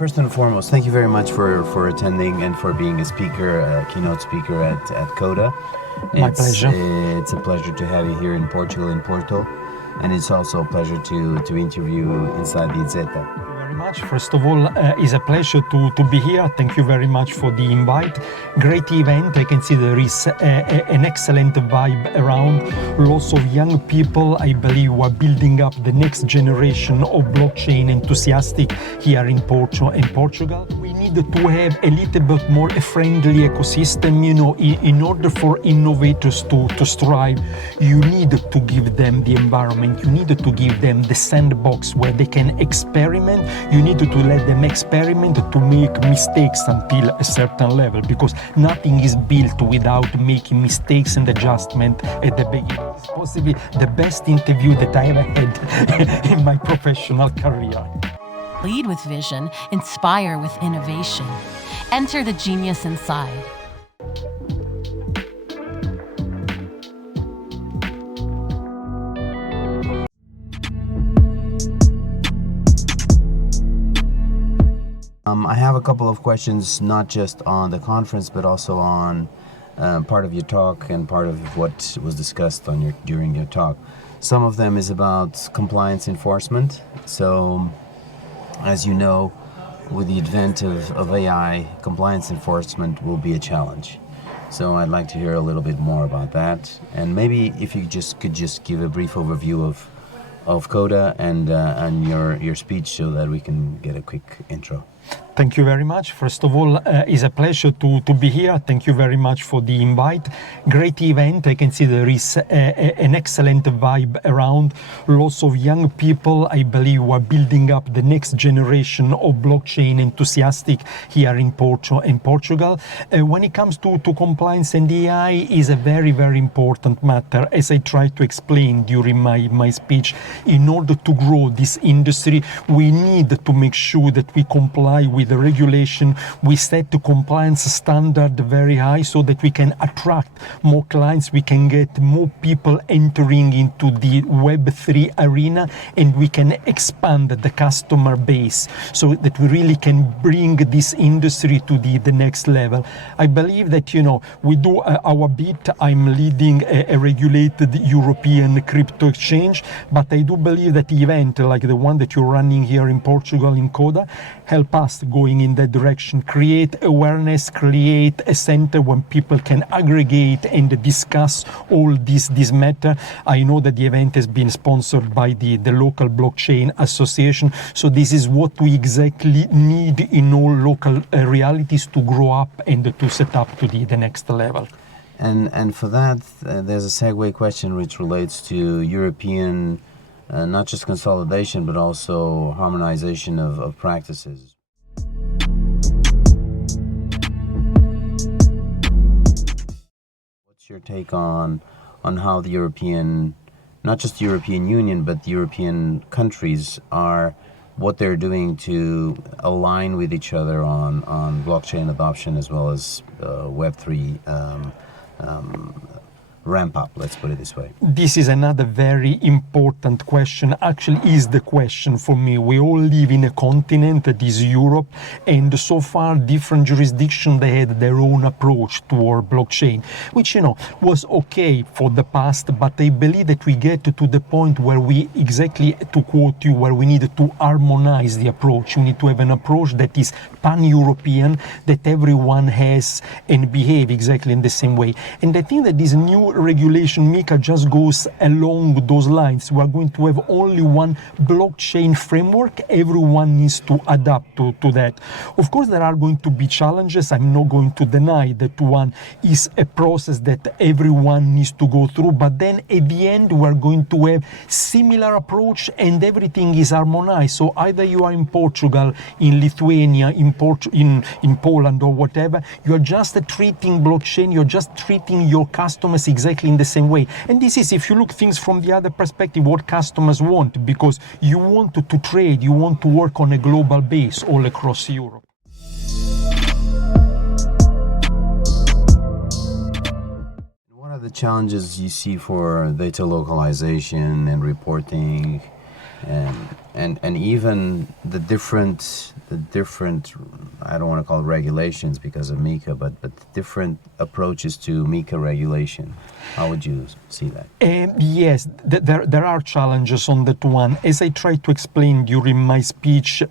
First and foremost, thank you very much for attending and for being a speaker, a keynote speaker at CODA. My pleasure. It's a pleasure to have you here in Portugal, in Porto, and it's also a pleasure to interview inside the Zeta. Thank you very much. First of all, it's a pleasure to be here. Thank you very much for the invite. Great event. I can see there is an excellent vibe around. Lots of young people, I believe, who are building up the next generation of blockchain enthusiastic here in Portugal. We need to have a little bit more a friendly ecosystem. In order for innovators to thrive, you need to give them the environment. You need to give them the sandbox where they can experiment. You need to let them experiment to make mistakes until a certain level, because nothing is built without making mistakes and adjustment at the beginning. It's possibly the best interview that I ever had in my professional career. Lead with vision, inspire with innovation. Enter the genius inside. I have a couple of questions, not just on the conference, but also on part of your talk and part of what was discussed during your talk. Some of them is about compliance enforcement. So, as you know, with the advent of AI, compliance enforcement will be a challenge. So I'd like to hear a little bit more about that. And maybe if you could just give a brief overview of CODA and your speech so that we can get a quick intro. Thank you very much. First of all, it's a pleasure to be here. Thank you very much for the invite. Great event. I can see there is an excellent vibe around. Lots of young people, I believe, who are building up the next generation of blockchain enthusiastic here in Portugal. When it comes to compliance and AI, is a very, very important matter. As I tried to explain during my speech, in order to grow this industry, we need to make sure that we comply with the regulation. We set the compliance standard very high so that we can attract more clients, we can get more people entering into the Web3 arena, and we can expand the customer base so that we really can bring this industry to the next level. I believe that, we do our bit. I'm leading a regulated European crypto exchange, but I do believe that the event like the one that you're running here in Portugal in CODA help us going in that direction, create awareness, create a center when people can aggregate and discuss all this matter. I know that the event has been sponsored by the local blockchain association, so this is what we exactly need in all local realities to grow up and to set up to the next level. And for that, there's a segue question which relates to European not just consolidation, but also harmonization of practices. What's your take on how the European, not just the European Union, but the European countries what they're doing to align with each other on blockchain adoption as well as Web3 ramp up, let's put it this way? This is another very important question. Actually, is the question for me. We all live in a continent that is Europe, and so far different jurisdictions, they had their own approach toward blockchain, which was okay for the past, but I believe that we get to the point where we, exactly to quote you, where we need to harmonize the approach. We need to have an approach that is pan-European, that everyone has and behave exactly in the same way. And I think that this new regulation, Mika, just goes along those lines. We are going to have only one blockchain framework. Everyone needs to adapt to that. Of course, there are going to be challenges. I'm not going to deny that one is a process that everyone needs to go through. But then at the end, we are going to have similar approach and everything is harmonized. So either you are in Portugal, in Lithuania, in Poland or whatever, you are just treating blockchain, you're just treating your customers exactly in the same way. And this is, if you look things from the other perspective, what customers want, because you want to trade, you want to work on a global base all across Europe. What are the challenges you see for data localization and reporting and even the different I don't want to call it regulations because of MiCA, but different approaches to MiCA regulation. How would you see that? Yes, there are challenges on that one. As I tried to explain during my speech,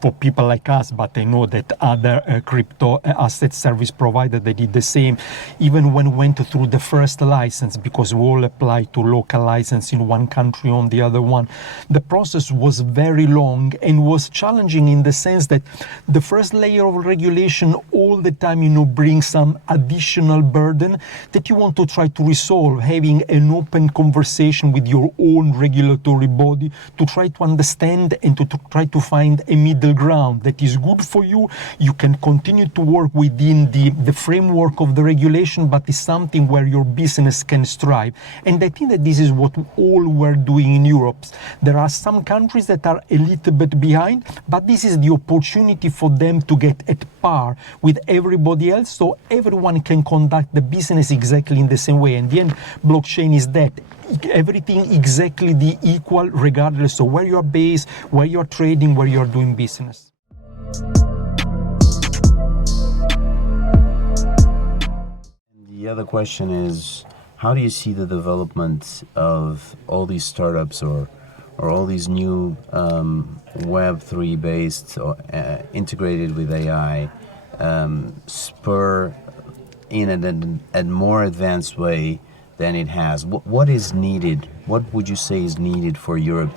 for people like us, but I know that other crypto asset service providers, they did the same. Even when we went through the first license, because we all apply to local license in one country on the other one, the process was very long and was challenging in the sense that the first layer of regulation all the time, brings some additional burden that you want to try to resolve, having an open conversation with your own regulatory body to try to understand and to try to find a middle ground that is good for you. You can continue to work within the framework of the regulation, but is something where your business can strive. And I think that this is what all we're doing in Europe. There are some countries that are a little bit behind, but this is the opportunity for them to get at par with everybody else, so everyone can conduct the business exactly in the same way. And the end blockchain is that everything exactly the equal, regardless of where you are based, where you are trading, where you are doing business. The other question is, how do you see the development of all these startups or all these new Web3 based or integrated with AI spur in a more advanced way than it has? What is needed? What would you say is needed for Europe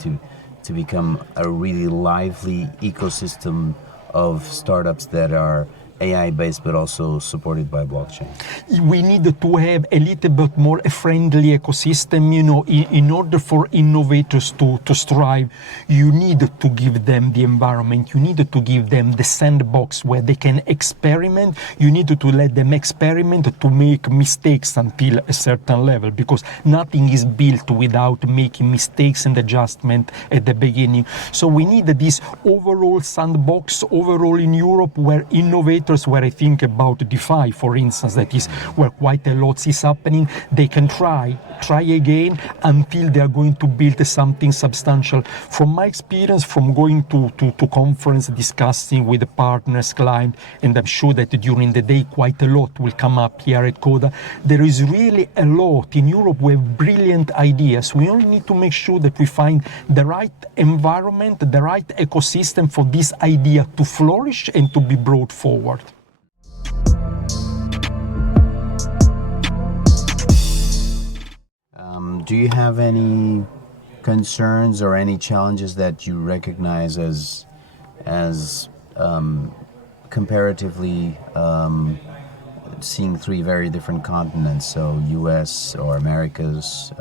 to become a really lively ecosystem of startups that are AI based but also supported by blockchain? We need to have a little bit more a friendly ecosystem. In order for innovators to strive, you need to give them the environment, you need to give them the sandbox where they can experiment, you need to let them experiment to make mistakes until a certain level, because nothing is built without making mistakes and adjustment at the beginning. So we need this overall sandbox overall in Europe where innovators, where I think about DeFi, for instance, that is where quite a lot is happening, they can try again until they are going to build something substantial. From my experience, from going to conference, discussing with the partners, client, and I'm sure that during the day quite a lot will come up here at Coda, there is really a lot in Europe. We have brilliant ideas. We only need to make sure that we find the right environment, the right ecosystem for this idea to flourish and to be brought forward. Do you have any concerns or any challenges that you recognize as comparatively seeing three very different continents, so US or Americas,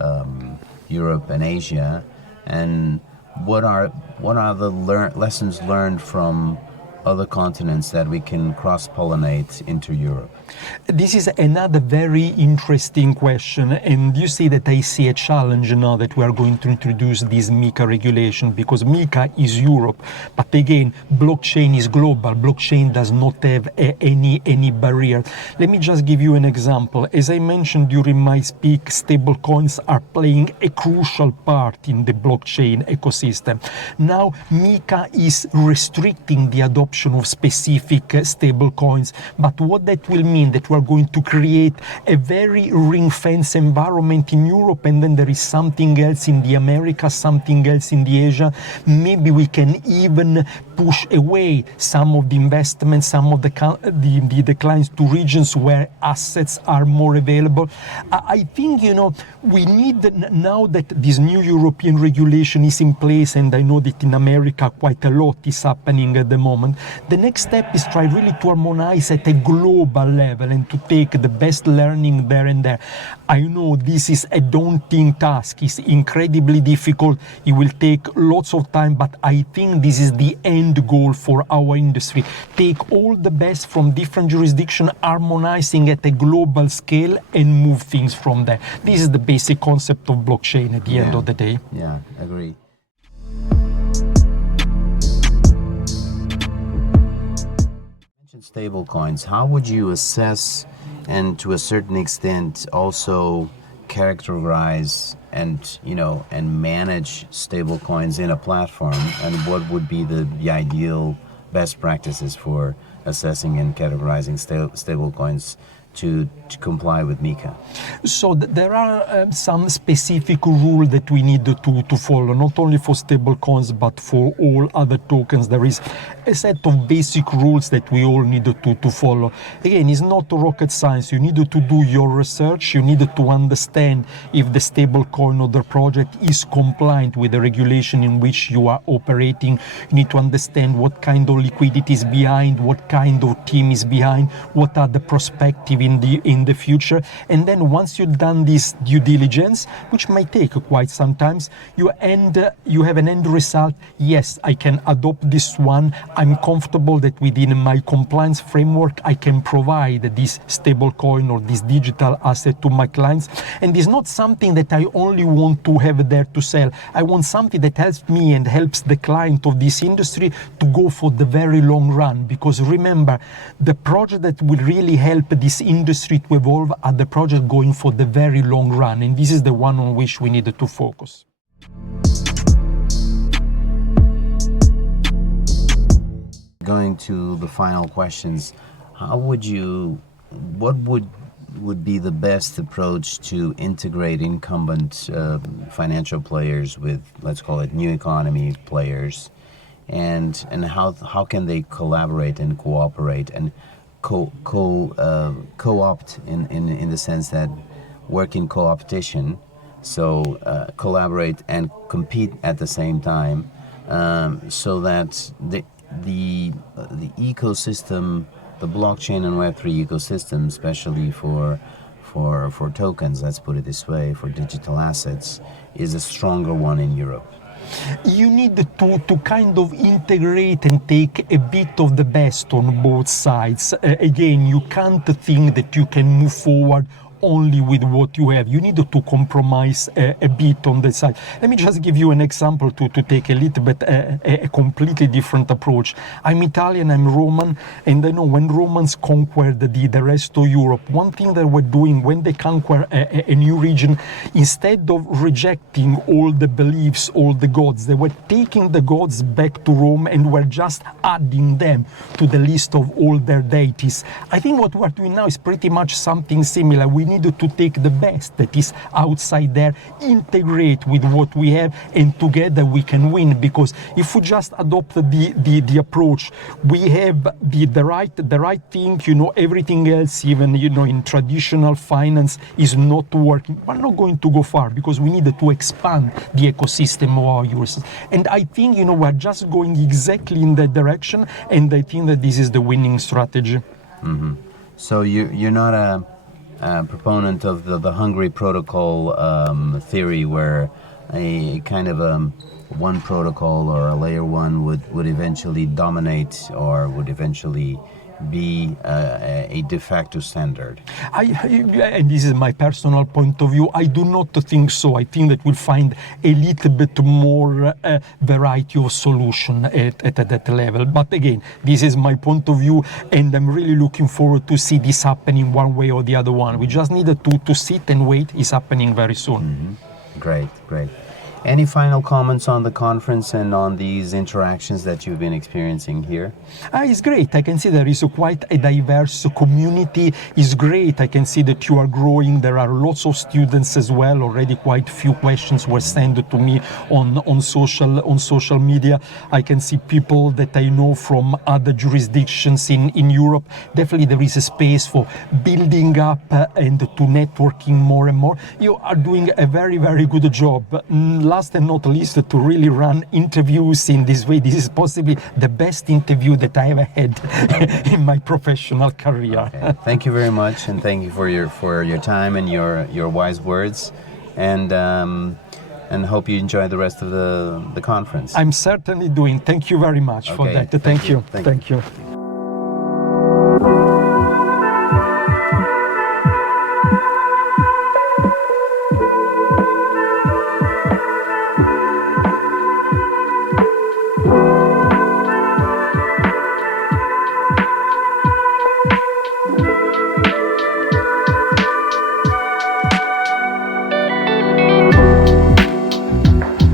Europe and Asia, and what are the lessons learned from other continents that we can cross-pollinate into Europe? This is another very interesting question, and you see that I see a challenge now that we are going to introduce this MiCA regulation, because MiCA is Europe, but again, blockchain is global. Blockchain does not have any barrier. Let me just give you an example. As I mentioned during my speak, stablecoins are playing a crucial part in the blockchain ecosystem. Now, MiCA is restricting the adoption of specific stablecoins, but what that will mean that we're going to create a very ring-fence environment in Europe, and then there is something else in the Americas, something else in the Asia. Maybe we can even push away some of the investments, some of the clients to regions where assets are more available. I think, we need, now that this new European regulation is in place, and I know that in America quite a lot is happening at the moment, the next step is try really to harmonize at a global level and to take the best learning there and there. I know this is a daunting task, it's incredibly difficult, it will take lots of time, but I think this is the end goal for our industry. Take all the best from different jurisdictions, harmonizing at a global scale and move things from there. This is the basic concept of blockchain at the end of the day. Yeah, agree. Stable coins, how would you assess and to a certain extent also characterize and manage stable coins in a platform, and what would be the ideal best practices for assessing and categorizing stable coins to comply with MiCA? So there are some specific rules that we need to follow, not only for stable coins but for all other tokens. There is a set of basic rules that we all need to follow. Again, it's not rocket science. You need to do your research. You need to understand if the stable coin or the project is compliant with the regulation in which you are operating. You need to understand what kind of liquidity is behind, what kind of team is behind, what are the perspective in the future. And then once you've done this due diligence, which might take quite some time, you have an end result. Yes, I can adopt this one. I'm comfortable that within my compliance framework I can provide this stable coin or this digital asset to my clients. And it's not something that I only want to have there to sell. I want something that helps me and helps the client of this industry to go for the very long run. Because remember, the project that will really help this industry to evolve are the projects going for the very long run, and this is the one on which we needed to focus. Going to the final questions, what would be the best approach to integrate incumbent financial players with, let's call it, new economy players, and how can they collaborate and cooperate and co-opt in the sense that work in co-opetition, so collaborate and compete at the same time, so that the ecosystem, the blockchain and Web3 ecosystem, especially for tokens, let's put it this way, for digital assets, is a stronger one in Europe. You need to kind of integrate and take a bit of the best on both sides. Again, you can't think that you can move forward only with what you have. You need to compromise a bit on the side. Let me just give you an example to take a little bit a completely different approach. I'm Italian, I'm Roman, and I know when Romans conquered the rest of Europe, one thing they were doing when they conquer a new region, instead of rejecting all the beliefs, all the gods, they were taking the gods back to Rome and were just adding them to the list of all their deities. I think what we're doing now is pretty much something similar. We need to take the best that is outside there, integrate with what we have, and together we can win. Because if we just adopt the approach, we have the right thing, everything else, even in traditional finance, is not working. We're not going to go far because we need to expand the ecosystem of our users. And I think we're just going exactly in that direction, and I think that this is the winning strategy. Mm-hmm. So you're not a proponent of the Hungary protocol theory, where a kind of one protocol or a layer one would eventually dominate or would eventually be a de facto standard? And this is my personal point of view, I do not think so. I think that we'll find a little bit more variety of solution at that level. But again, this is my point of view, and I'm really looking forward to see this happening one way or the other one. We just needed to sit and wait. It's happening very soon. Mm-hmm. Great. Any final comments on the conference and on these interactions that you've been experiencing here? It's great. I can see there is quite a diverse community. It's great. I can see that you are growing. There are lots of students as well. Already quite a few questions were sent to me on social media. I can see people that I know from other jurisdictions in Europe. Definitely there is a space for building up and to networking more and more. You are doing a very, very good job. Last and not least, to really run interviews in this way. This is possibly the best interview that I ever had in my professional career. Okay. Thank you very much, and thank you for your time and your wise words, and hope you enjoy the rest of the conference. I'm certainly doing. Thank you very much for that. Thank you. Thank you.